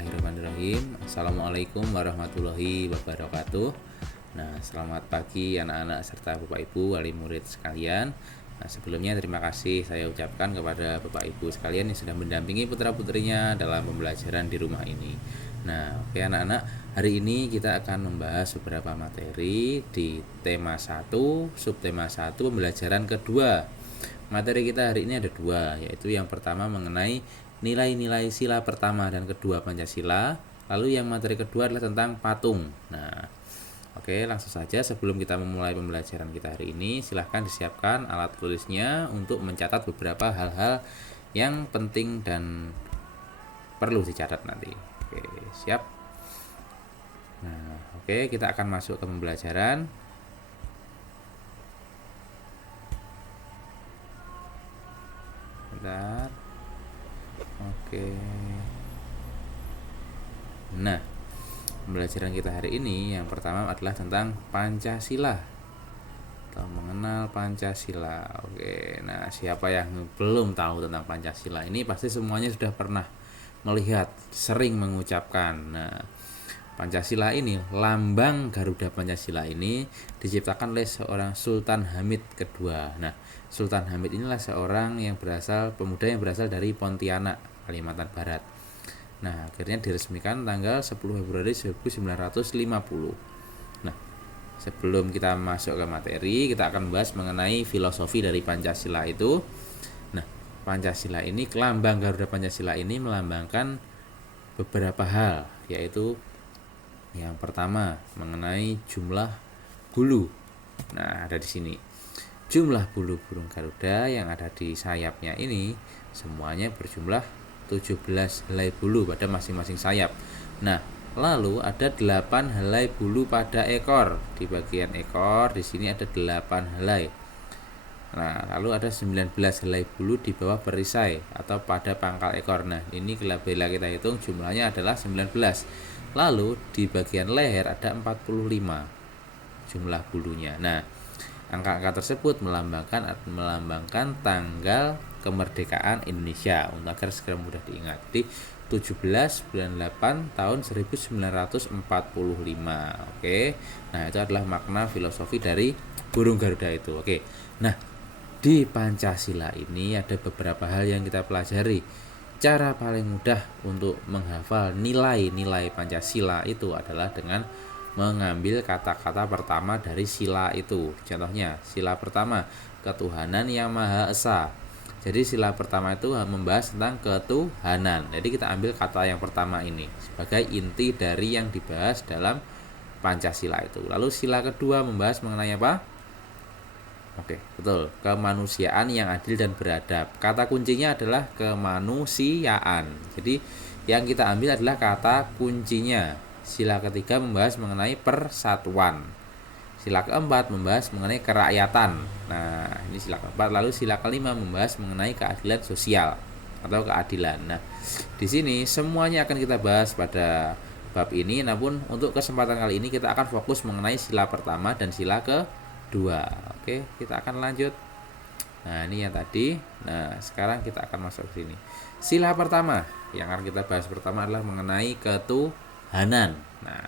Bismillahirrahmanirrahim. Assalamualaikum warahmatullahi wabarakatuh. Nah, selamat pagi anak-anak serta Bapak Ibu wali murid sekalian. Nah, sebelumnya terima kasih saya ucapkan kepada Bapak Ibu sekalian yang sudah mendampingi putra-putrinya dalam pembelajaran di rumah ini. Nah, oke anak-anak, hari ini kita akan membahas beberapa materi di tema 1, subtema 1, pembelajaran kedua. Materi kita hari ini ada dua, yaitu yang pertama mengenai nilai-nilai sila pertama dan kedua Pancasila. Lalu yang materi kedua adalah tentang patung. Nah, oke, langsung saja sebelum kita memulai pembelajaran kita hari ini, silahkan disiapkan alat tulisnya untuk mencatat beberapa hal-hal yang penting dan perlu dicatat nanti. Oke, siap. Nah, oke, kita akan masuk ke pembelajaran. Bentar. Oke. Nah, pembelajaran kita hari ini yang pertama adalah tentang Pancasila atau mengenal Pancasila. Oke, nah siapa yang belum tahu tentang Pancasila ini pasti semuanya sudah pernah melihat, sering mengucapkan. Nah, Pancasila ini, lambang Garuda Pancasila ini diciptakan oleh seorang Sultan Hamid kedua. Nah, Sultan Hamid inilah seorang pemuda yang berasal dari Pontianak, Kalimantan Barat. Nah, akhirnya diresmikan tanggal 10 Februari 1950. Nah, sebelum kita masuk ke materi, kita akan bahas mengenai filosofi dari Pancasila itu. Nah, Pancasila ini, lambang Garuda Pancasila ini melambangkan beberapa hal, yaitu yang pertama mengenai jumlah bulu. Nah, ada di sini. Jumlah bulu burung Garuda yang ada di sayapnya ini semuanya berjumlah 17 helai bulu pada masing-masing sayap. Nah, lalu ada 8 helai bulu pada ekor. Di bagian ekor di sini ada 8 helai. Nah, lalu ada 19 helai bulu di bawah perisai atau pada pangkal ekor. Nah, ini bila kita hitung jumlahnya adalah 19. Lalu di bagian leher ada 45 jumlah bulunya. Nah, angka-angka tersebut melambangkan tanggal kemerdekaan Indonesia untuk agar segera mudah diingat. Di 17 bulan 8 tahun 1945. Oke. Nah, itu adalah makna filosofi dari burung Garuda itu. Oke. Nah, di Pancasila ini ada beberapa hal yang kita pelajari. Cara paling mudah untuk menghafal nilai-nilai Pancasila itu adalah dengan mengambil kata-kata pertama dari sila itu. Contohnya, sila pertama, ketuhanan yang Maha Esa. Jadi sila pertama itu membahas tentang ketuhanan. Jadi kita ambil kata yang pertama ini sebagai inti dari yang dibahas dalam Pancasila itu. Lalu sila kedua membahas mengenai apa? Oke, betul. Kemanusiaan yang adil dan beradab. Kata kuncinya adalah kemanusiaan. Jadi yang kita ambil adalah kata kuncinya. Sila ketiga membahas mengenai persatuan. Sila keempat membahas mengenai kerakyatan. Nah, ini sila keempat. Lalu sila kelima membahas mengenai keadilan sosial atau keadilan. Nah, di sini semuanya akan kita bahas pada bab ini. Namun untuk kesempatan kali ini kita akan fokus mengenai sila pertama dan sila kedua. Oke, kita akan lanjut. Nah, ini yang tadi. Nah, sekarang kita akan masuk ke sini. Sila pertama yang akan kita bahas pertama adalah mengenai ketuhanan. Nah,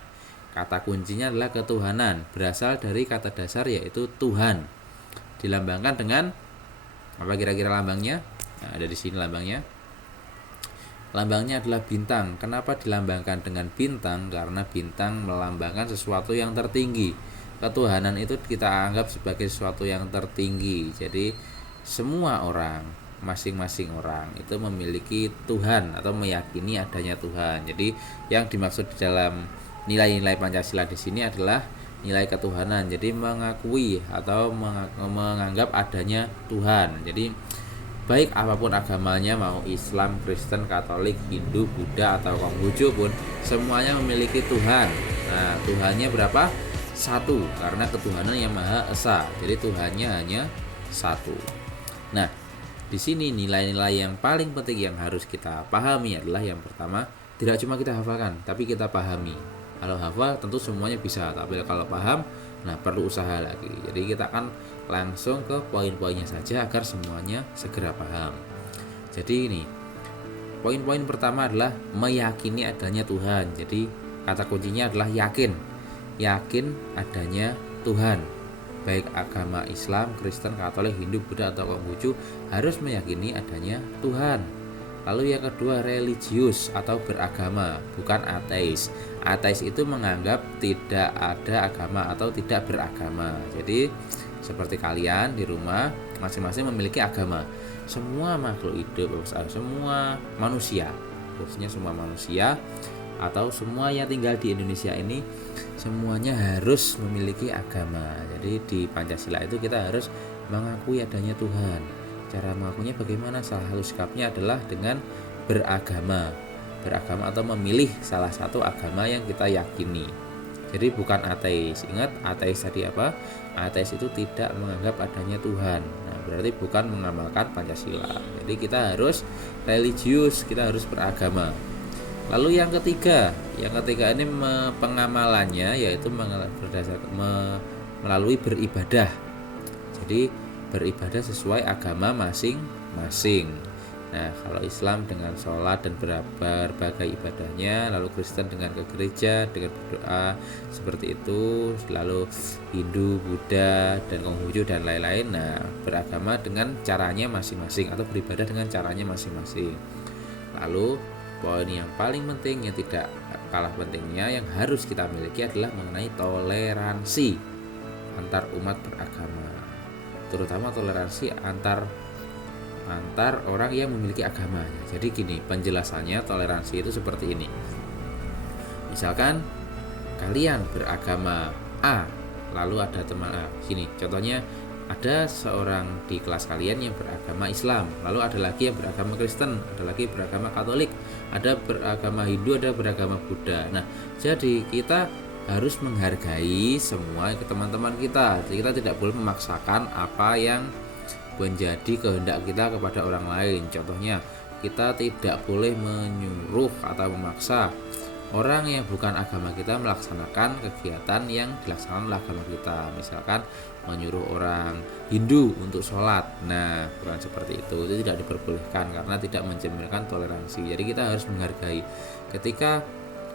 kata kuncinya adalah ketuhanan, berasal dari kata dasar yaitu Tuhan. Dilambangkan dengan apa kira-kira lambangnya? Nah, ada di sini lambangnya. Lambangnya adalah bintang. Kenapa dilambangkan dengan bintang? Karena bintang melambangkan sesuatu yang tertinggi. Ketuhanan itu kita anggap sebagai sesuatu yang tertinggi. Jadi semua orang, masing-masing orang itu memiliki Tuhan atau meyakini adanya Tuhan. Jadi yang dimaksud di dalam nilai-nilai Pancasila di sini adalah nilai ketuhanan. Jadi mengakui atau menganggap adanya Tuhan. Jadi baik apapun agamanya, mau Islam, Kristen, Katolik, Hindu, Buddha atau Konghucu pun semuanya memiliki Tuhan. Nah, Tuhannya berapa? Satu, karena ketuhanan yang Maha Esa. Jadi Tuhannya hanya satu. Nah, di sini nilai-nilai yang paling penting yang harus kita pahami adalah yang pertama, tidak cuma kita hafalkan, tapi kita pahami. Kalau hafal tentu semuanya bisa, tapi kalau paham, nah perlu usaha lagi. Jadi kita akan langsung ke poin-poinnya saja agar semuanya segera paham. Jadi ini, poin-poin pertama adalah meyakini adanya Tuhan. Jadi kata kuncinya adalah yakin adanya Tuhan. Baik agama Islam, Kristen, Katolik, Hindu, Buddha atau Konghucu harus meyakini adanya Tuhan. Lalu yang kedua religius atau beragama, bukan ateis. Ateis itu menganggap tidak ada agama atau tidak beragama. Jadi seperti kalian di rumah masing-masing memiliki agama. Semua makhluk hidup, semua manusia, khususnya semua manusia atau semua yang tinggal di Indonesia ini semuanya harus memiliki agama. Jadi di Pancasila itu kita harus mengakui adanya Tuhan. Cara mengakuinya bagaimana? Salah satu sikapnya adalah dengan beragama atau memilih salah satu agama yang kita yakini. Jadi bukan ateis. Ingat ateis tadi apa? Ateis itu tidak menganggap adanya Tuhan. Nah, berarti bukan mengamalkan Pancasila. Jadi kita harus religius, kita harus beragama. Lalu yang ketiga ini pengamalannya yaitu melalui beribadah. Jadi beribadah sesuai agama masing-masing. Nah, kalau Islam dengan sholat dan berbagai ibadahnya, lalu Kristen dengan ke gereja dengan berdoa seperti itu, lalu Hindu, Buddha, dan Konghucu dan lain-lain. Nah, beragama dengan caranya masing-masing atau beribadah dengan caranya masing-masing. Lalu poin yang paling penting yang tidak kalah pentingnya yang harus kita miliki adalah mengenai toleransi antar umat beragama, terutama toleransi antar orang yang memiliki agama. Jadi gini, penjelasannya toleransi itu seperti ini. Misalkan kalian beragama A, lalu ada teman A. Sini contohnya, ada seorang di kelas kalian yang beragama Islam, lalu ada lagi yang beragama Kristen, ada lagi beragama Katolik, ada beragama Hindu, ada beragama Buddha. Nah, jadi kita harus menghargai semua teman-teman kita. Jadi kita tidak boleh memaksakan apa yang menjadi kehendak kita kepada orang lain. Contohnya, kita tidak boleh menyuruh atau memaksa orang yang bukan agama kita melaksanakan kegiatan yang dilaksanakan oleh agama kita. Misalkan menyuruh orang Hindu untuk sholat. Nah, bukan seperti itu tidak diperbolehkan karena tidak mencerminkan toleransi. Jadi kita harus menghargai.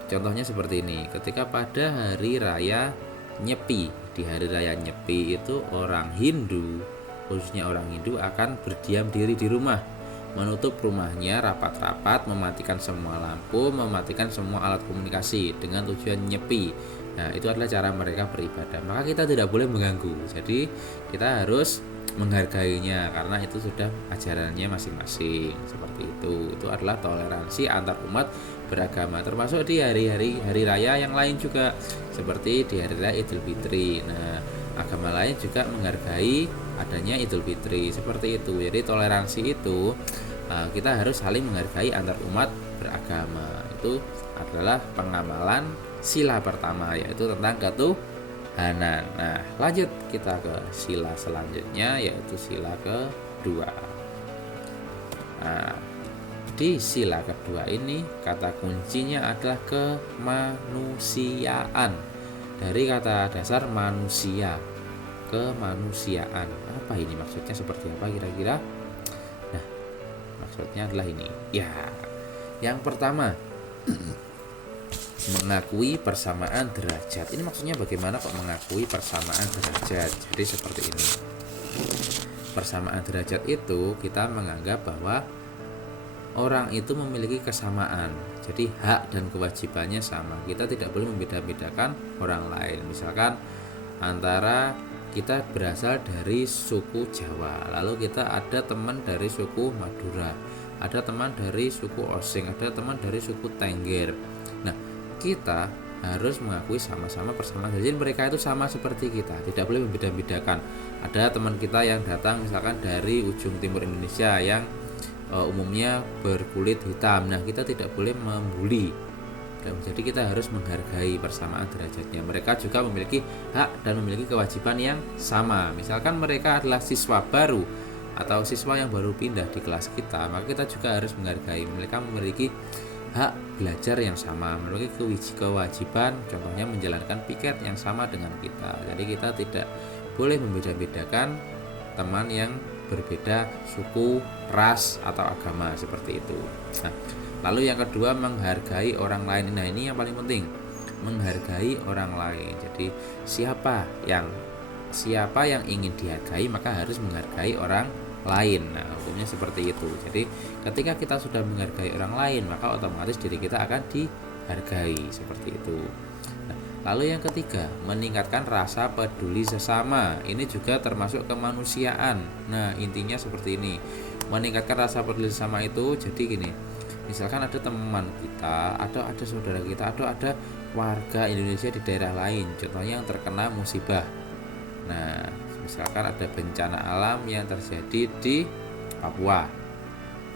Contohnya seperti ini, ketika pada hari raya Nyepi, di hari raya Nyepi itu orang Hindu, khususnya orang Hindu akan berdiam diri di rumah, menutup rumahnya rapat-rapat, mematikan semua lampu, mematikan semua alat komunikasi dengan tujuan Nyepi. Nah, itu adalah cara mereka beribadah. Maka kita tidak boleh mengganggu. Jadi kita harus menghargainya karena itu sudah ajarannya masing-masing. Seperti itu. Itu adalah toleransi antar umat beragama, termasuk di hari raya yang lain juga, seperti di hari raya Idul Fitri. Nah, agama lain juga menghargai adanya Idul Fitri seperti itu. Jadi toleransi itu kita harus saling menghargai antar umat beragama. Itu adalah pengamalan sila pertama, yaitu tentang ketuhanan. Nah, lanjut kita ke sila selanjutnya, yaitu sila kedua. Nah, di sila kedua ini kata kuncinya adalah kemanusiaan. Dari kata dasar manusia, kemanusiaan. Apa ini maksudnya, seperti apa kira-kira? Nah, maksudnya adalah ini. Ya, yang pertama mengakui persamaan derajat. Ini maksudnya bagaimana kok mengakui persamaan derajat? Jadi seperti ini. Persamaan derajat itu kita menganggap bahwa orang itu memiliki kesamaan. Jadi hak dan kewajibannya sama. Kita tidak boleh membeda-bedakan orang lain. Misalkan antara kita berasal dari suku Jawa, lalu kita ada teman dari suku Madura, ada teman dari suku Osing, ada teman dari suku Tengger. Nah, kita harus mengakui sama-sama persamaan. Jadi mereka itu sama seperti kita, tidak boleh membeda-bedakan. Ada teman kita yang datang misalkan dari ujung timur Indonesia yang umumnya berkulit hitam. Nah, kita tidak boleh membuli. Jadi kita harus menghargai persamaan derajatnya. Mereka juga memiliki hak dan memiliki kewajiban yang sama. Misalkan mereka adalah siswa baru atau siswa yang baru pindah di kelas kita, maka kita juga harus menghargai. Mereka memiliki hak belajar yang sama, memiliki kewajiban, contohnya menjalankan piket yang sama dengan kita. Jadi kita tidak boleh membeda-bedakan teman yang berbeda suku, ras, atau agama seperti itu. Nah, lalu yang kedua, menghargai orang lain. Nah, ini yang paling penting, menghargai orang lain. Jadi siapa yang ingin dihargai maka harus menghargai orang lain. Nah, hukumnya seperti itu. Jadi ketika kita sudah menghargai orang lain maka otomatis diri kita akan dihargai seperti itu. Nah, lalu yang ketiga, meningkatkan rasa peduli sesama. Ini juga termasuk kemanusiaan. Nah, intinya seperti ini. Meningkatkan rasa peduli sesama itu jadi gini. Misalkan ada teman kita, atau ada saudara kita, atau ada warga Indonesia di daerah lain, contohnya yang terkena musibah. Nah, misalkan ada bencana alam yang terjadi di Papua,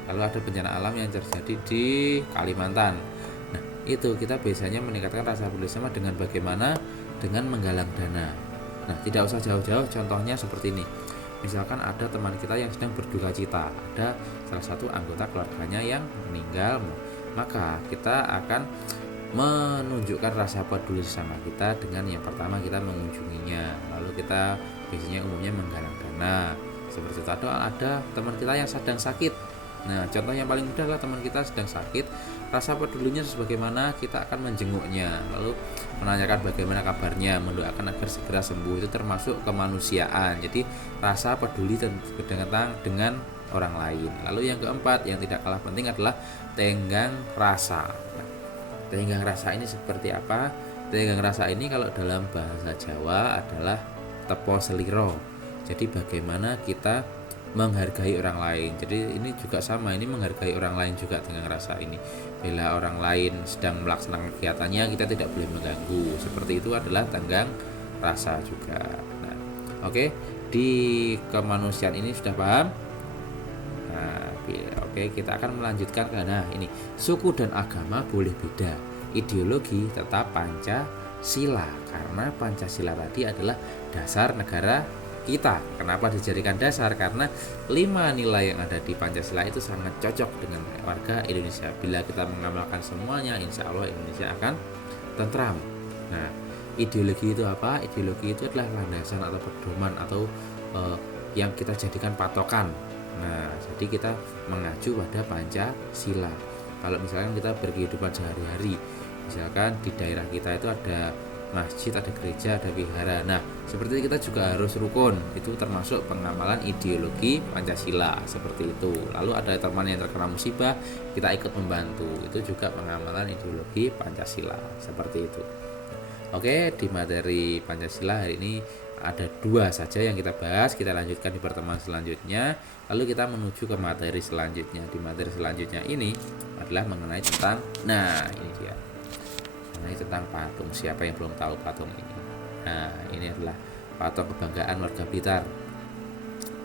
lalu ada bencana alam yang terjadi di Kalimantan. Nah, itu kita biasanya meningkatkan rasa peduli sama dengan bagaimana? Dengan menggalang dana. Nah, tidak usah jauh-jauh, contohnya seperti ini. Misalkan ada teman kita yang sedang berduka cita, ada salah satu anggota keluarganya yang meninggal, maka kita akan menunjukkan rasa peduli sama kita dengan yang pertama kita mengunjunginya, lalu kita biasanya umumnya menggalang dana seperti itu. Atau ada teman kita yang sedang sakit. Nah, contoh yang paling mudah adalah teman kita sedang sakit, rasa pedulinya sebagaimana kita akan menjenguknya, lalu menanyakan bagaimana kabarnya, mendoakan agar segera sembuh. Itu termasuk kemanusiaan. Jadi rasa peduli dengan orang lain. Lalu yang keempat yang tidak kalah penting adalah tenggang rasa. Nah, tenggang rasa ini seperti apa? Tenggang rasa ini kalau dalam bahasa Jawa adalah tepo seliro. Jadi bagaimana kita menghargai orang lain. Jadi ini juga sama, ini menghargai orang lain juga dengan rasa ini. Bila orang lain sedang melaksanakan kegiatannya, kita tidak boleh mengganggu. Seperti itu adalah tenggang rasa juga. Nah, oke, di kemanusiaan ini sudah paham? Nah, oke, kita akan melanjutkan ke ini. Suku dan agama boleh beda, ideologi tetap Pancasila, karena Pancasila tadi adalah dasar negara kita. Kenapa dijadikan dasar? Karena 5 nilai yang ada di Pancasila itu sangat cocok dengan warga Indonesia. Bila kita mengamalkan semuanya, insya Allah Indonesia akan tentram. Nah, ideologi itu apa? Ideologi itu adalah landasan atau pedoman atau yang kita jadikan patokan. Nah, jadi kita mengacu pada Pancasila. Kalau misalkan kita berkehidupan sehari-hari, misalkan di daerah kita itu ada masjid, ada gereja, ada wihara. Nah, seperti itu kita juga harus rukun. Itu termasuk pengamalan ideologi Pancasila seperti itu. Lalu ada teman yang terkena musibah, kita ikut membantu. Itu juga pengamalan ideologi Pancasila seperti itu. Oke, di materi Pancasila hari ini ada 2 saja yang kita bahas. Kita lanjutkan di pertemuan selanjutnya. Lalu kita menuju ke materi selanjutnya. Di materi selanjutnya ini adalah mengenai tentang, nah ini dia, tentang patung. Siapa yang belum tahu patung ini? Nah, ini adalah patung kebanggaan warga Blitar.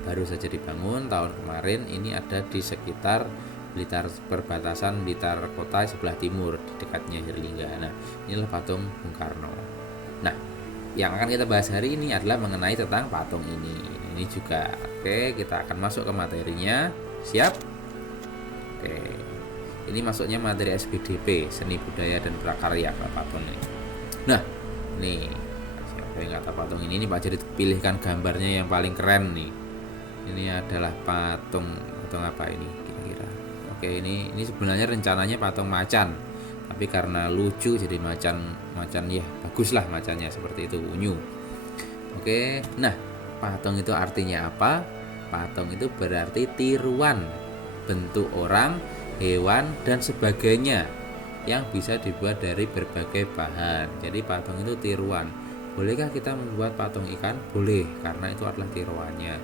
Baru saja dibangun tahun kemarin. Ini ada di sekitar Blitar, perbatasan Blitar kota sebelah timur, di dekatnya Hirlingga. Nah, inilah patung Bung Karno. Nah, yang akan kita bahas hari ini adalah mengenai tentang patung ini. Ini juga. Oke, kita akan masuk ke materinya. Siap? Oke. Ini masuknya materi SBDP, seni budaya dan prakarya patung ini. Nah, nih siapa yang kata patung ini Pak Jadi pilihkan gambarnya yang paling keren nih. Ini adalah patung apa ini kira-kira? Oke, ini sebenarnya rencananya patung macan, tapi karena lucu jadi macan ya, baguslah macannya seperti itu, unyu. Oke, nah patung itu artinya apa? Patung itu berarti tiruan bentuk orang, hewan, dan sebagainya yang bisa dibuat dari berbagai bahan. Jadi patung itu tiruan. Bolehkah kita membuat patung ikan? Boleh, karena itu adalah tiruannya.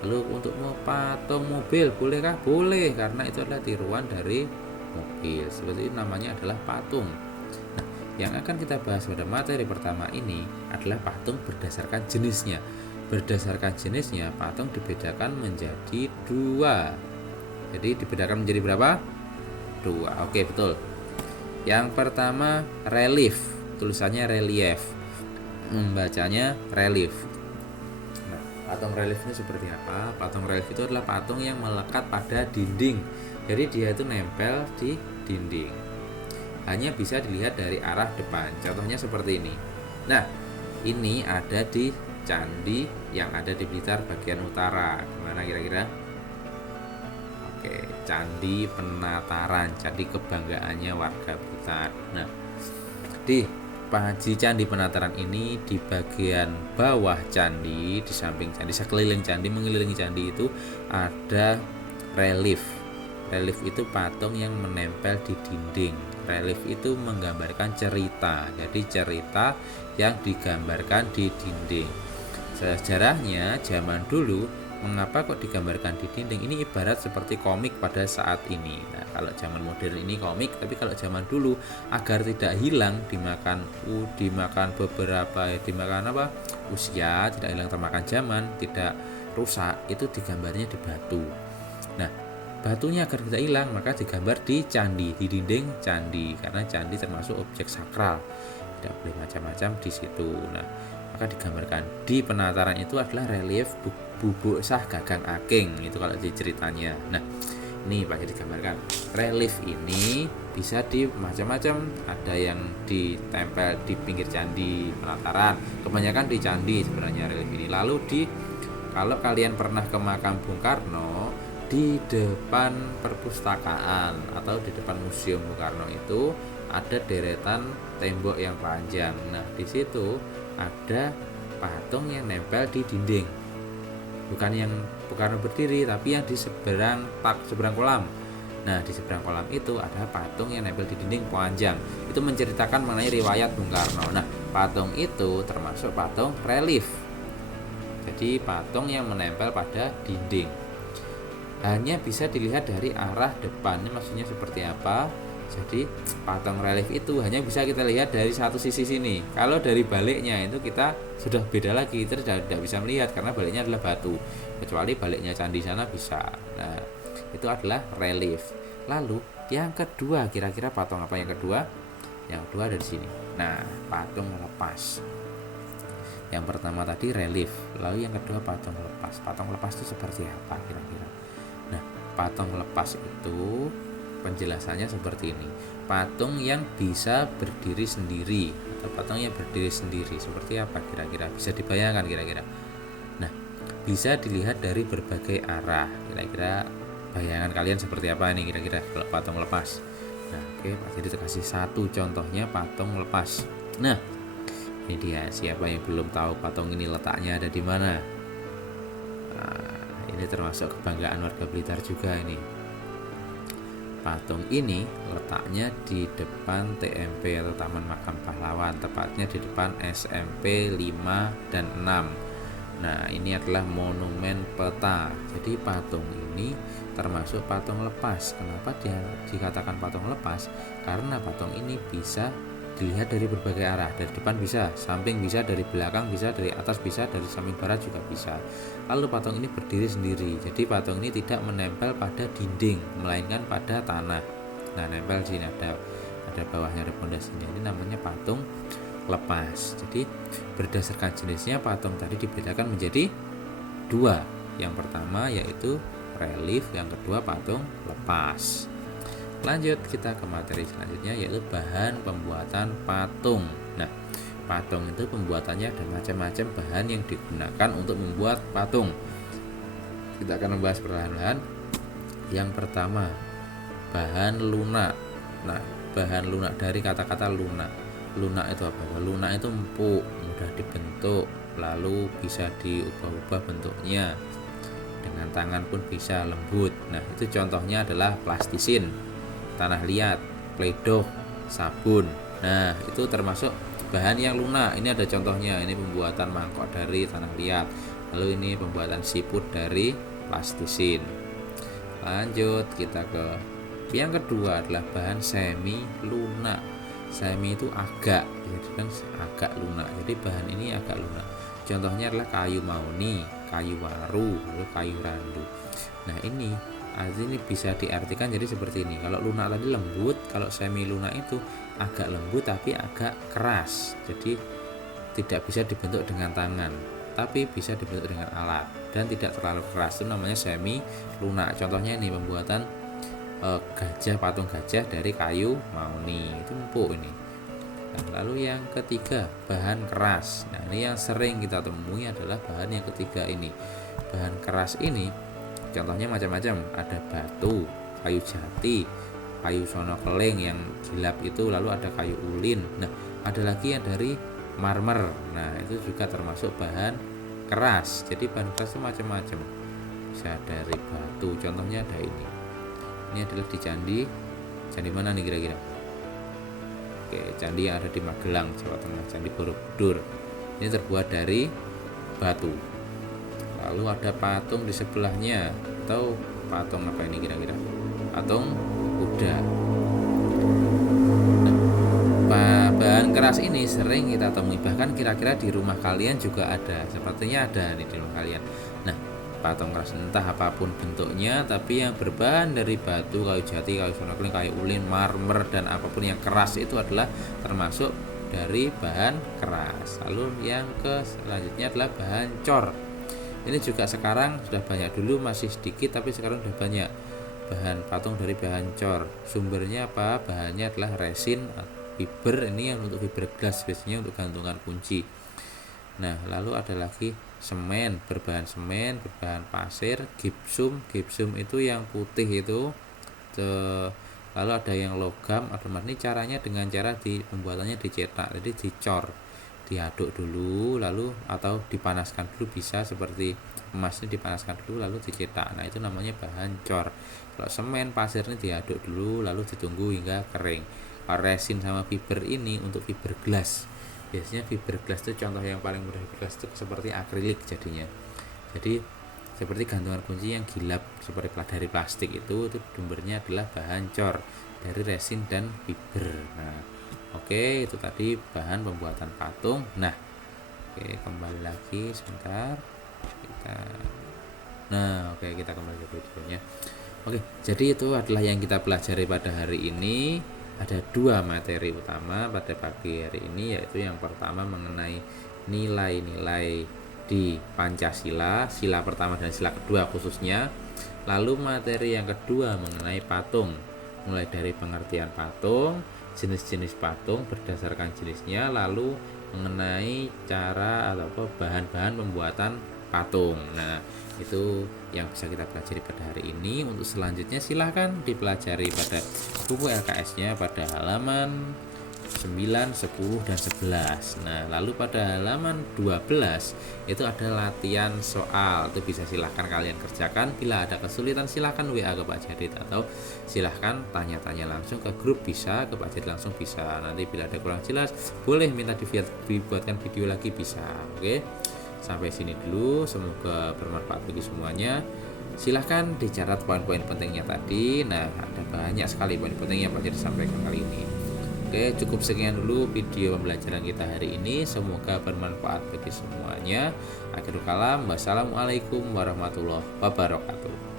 Lalu untuk patung mobil, bolehkah? Boleh, karena itu adalah tiruan dari mobil. Seperti itu, namanya adalah patung. Nah, yang akan kita bahas pada materi pertama ini adalah patung berdasarkan jenisnya. Berdasarkan jenisnya, patung dibedakan menjadi 2. Jadi dibedakan menjadi berapa? 2. Oke, betul. Yang pertama relief, tulisannya relief, membacanya relief. Nah, patung relief ini seperti apa? Patung relief itu adalah patung yang melekat pada dinding. Jadi dia itu nempel di dinding. Hanya bisa dilihat dari arah depan. Contohnya seperti ini. Nah, ini ada di candi yang ada di Blitar bagian utara. Gimana kira-kira? Oke, Candi Penataran, candi kebanggaannya warga Blitar. Nah, di Candi Penataran ini di bagian bawah candi, di samping candi, sekeliling candi, mengelilingi candi itu ada relief. Relief itu patung yang menempel di dinding. Relief itu menggambarkan cerita. Jadi cerita yang digambarkan di dinding. Sejarahnya zaman dulu, mengapa kok digambarkan di dinding? Ini ibarat seperti komik pada saat ini. Nah, kalau zaman modern ini komik, tapi kalau zaman dulu agar tidak hilang dimakan usia, tidak hilang termakan zaman, tidak rusak, itu digambarnya di batu. Nah, batunya agar tidak hilang maka digambar di candi, di dinding candi, karena candi termasuk objek sakral, tidak boleh macam-macam di situ. Nah, maka digambarkan di penataran itu adalah relief bubuk sah gagang aking, itu kalau di ceritanya. Nah, ini pakai digambarkan. Relief ini bisa di macam-macam, ada yang ditempel di pinggir candi penataran, kebanyakan di candi sebenarnya relief ini. Lalu kalau kalian pernah ke makam Bung Karno, di depan perpustakaan atau di depan museum Bung Karno itu ada deretan tembok yang panjang. Nah, di situ ada patung yang nempel di dinding, bukan yang Bung Karno berdiri, tapi yang di seberang kolam. Nah, di seberang kolam itu ada patung yang nempel di dinding panjang. Itu menceritakan mengenai riwayat Bung Karno. Nah, patung itu termasuk patung relief, jadi patung yang menempel pada dinding. Hanya bisa dilihat dari arah depan. Ini maksudnya seperti apa? Jadi patung relief itu hanya bisa kita lihat dari satu sisi sini. Kalau dari baliknya itu kita sudah beda lagi, kita tidak bisa melihat karena baliknya adalah batu. Kecuali baliknya candi sana bisa. Nah, itu adalah relief. Lalu yang kedua, kira-kira patung apa yang kedua? Yang kedua ada di sini. Nah, patung lepas. Yang pertama tadi relief, lalu yang kedua patung lepas. Patung lepas itu seperti apa kira-kira? Nah, patung lepas itu penjelasannya seperti ini. Patung yang bisa berdiri sendiri atau patung yang berdiri sendiri seperti apa kira-kira? Bisa dibayangkan kira-kira? Nah, bisa dilihat dari berbagai arah. Kira-kira bayangan kalian seperti apa nih kira-kira kalau patung lepas? Nah, oke, Pak Jadi kasih satu contohnya patung lepas. Nah, ini dia. Siapa yang belum tahu patung ini letaknya ada di mana? Nah, ini termasuk kebanggaan warga Blitar juga ini. Patung ini letaknya di depan TMP atau Taman Makam Pahlawan, tepatnya di depan SMP 5 dan 6. Nah, ini adalah monumen peta. Jadi patung ini termasuk patung lepas. Kenapa dia dikatakan patung lepas? Karena patung ini bisa dilihat dari berbagai arah, dari depan bisa, samping bisa, dari belakang bisa, dari atas bisa, dari samping barat juga bisa. Lalu patung ini berdiri sendiri, jadi patung ini tidak menempel pada dinding, melainkan pada tanah. Nah, nempel di sini ada bawahnya, ada pondasinya. Ini namanya patung lepas. Jadi berdasarkan jenisnya patung tadi dibedakan menjadi dua. Yang pertama yaitu relief, yang kedua patung lepas. Lanjut kita ke materi selanjutnya yaitu bahan pembuatan patung. Nah, patung itu pembuatannya ada macam-macam bahan yang digunakan untuk membuat patung. Kita akan membahas perlahan-lahan. Yang pertama, bahan lunak. Nah, bahan lunak dari kata-kata lunak. Lunak itu apa? Lunak itu empuk, mudah dibentuk, lalu bisa diubah-ubah bentuknya. Dengan tangan pun bisa, lembut. Nah, itu contohnya adalah plastisin, tanah liat, playdoh, sabun. Nah, itu termasuk bahan yang lunak. Ini ada contohnya. Ini pembuatan mangkok dari tanah liat. Lalu ini pembuatan siput dari plastisin. Lanjut kita ke yang kedua adalah bahan semi lunak. Semi itu agak, jadi kan agak lunak. Jadi bahan ini agak lunak. Contohnya adalah kayu mahoni, kayu waru, lalu kayu randu. Nah, ini bisa diartikan jadi seperti ini. Kalau lunak tadi lembut, kalau semi lunak itu agak lembut tapi agak keras. Jadi tidak bisa dibentuk dengan tangan, tapi bisa dibentuk dengan alat dan tidak terlalu keras. Itu namanya semi lunak. Contohnya ini pembuatan gajah, patung gajah dari kayu mahoni. Itu empuk ini. Nah, lalu yang ketiga, bahan keras. Nah, ini yang sering kita temui adalah bahan yang ketiga ini. Bahan keras ini contohnya macam-macam, ada batu, kayu jati, kayu sono keling yang gilap itu, lalu ada kayu ulin. Nah, ada lagi yang dari marmer. Nah, itu juga termasuk bahan keras. Jadi bahan keras itu macam-macam. Bisa dari batu, contohnya ada ini. Ini adalah di candi. Candi mana nih kira-kira? Oke, candi yang ada di Magelang, Jawa Tengah, Candi Borobudur. Ini terbuat dari batu. Lalu ada patung di sebelahnya, atau patung apa ini kira-kira? Patung kuda. Nah, bahan keras ini sering kita temui, bahkan kira-kira di rumah kalian juga ada. Sepertinya ada nih di rumah kalian. Nah, patung keras entah apapun bentuknya, tapi yang berbahan dari batu, kayu jati, kayu sono keling, kayu ulin, marmer, dan apapun yang keras itu adalah termasuk dari bahan keras. Lalu yang selanjutnya adalah bahan cor. Ini juga sekarang sudah banyak, dulu masih sedikit tapi sekarang sudah banyak. Bahan patung dari bahan cor. Sumbernya apa? Bahannya adalah resin, fiber, ini yang untuk fiberglass, biasanya untuk gantungan kunci. Nah, lalu ada lagi semen, berbahan pasir, gipsum itu yang putih itu. Lalu ada yang logam, ini caranya dengan cara pembuatannya dicetak, jadi dicor, diaduk dulu, lalu atau dipanaskan dulu, bisa seperti emas ini dipanaskan dulu lalu dicetak. Nah, itu namanya bahan cor. Kalau semen, pasir ini diaduk dulu lalu ditunggu hingga kering. Kalau resin sama fiber ini untuk fiberglass. Biasanya fiberglass itu contoh yang paling mudah, fiberglass itu seperti akrilik jadinya. Jadi seperti gantungan kunci yang gilap seperti dari plastik itu sumbernya adalah bahan cor dari resin dan fiber. Nah, oke, itu tadi bahan pembuatan patung. Nah, oke, kembali lagi sebentar. Kita kembali ke videonya. Oke, jadi itu adalah yang kita pelajari pada hari ini. Ada dua materi utama pada pagi hari ini, yaitu yang pertama mengenai nilai-nilai di Pancasila, sila pertama dan sila kedua khususnya. Lalu materi yang kedua mengenai patung, mulai dari pengertian patung, jenis-jenis patung berdasarkan jenisnya, lalu mengenai cara atau bahan-bahan pembuatan patung. Nah, itu yang bisa kita pelajari pada hari ini. Untuk selanjutnya silahkan dipelajari pada buku LKS-nya pada halaman 9, 10, dan 11. Nah, lalu pada halaman 12 itu ada latihan soal. Itu bisa silahkan kalian kerjakan. Bila ada kesulitan silahkan WA ke Pak Jadid, atau silahkan tanya-tanya langsung ke grup, bisa ke Pak Jadid langsung bisa. Nanti bila ada kurang jelas boleh minta dibuatkan video lagi, bisa. Oke, sampai sini dulu, semoga bermanfaat bagi semuanya. Silahkan dicatat poin-poin pentingnya tadi. Nah, ada banyak sekali poin penting yang Pak Jadid sampaikan kali ini. Oke, cukup sekian dulu video pembelajaran kita hari ini. Semoga bermanfaat bagi semuanya. Akhirul kalam, wassalamualaikum warahmatullahi wabarakatuh.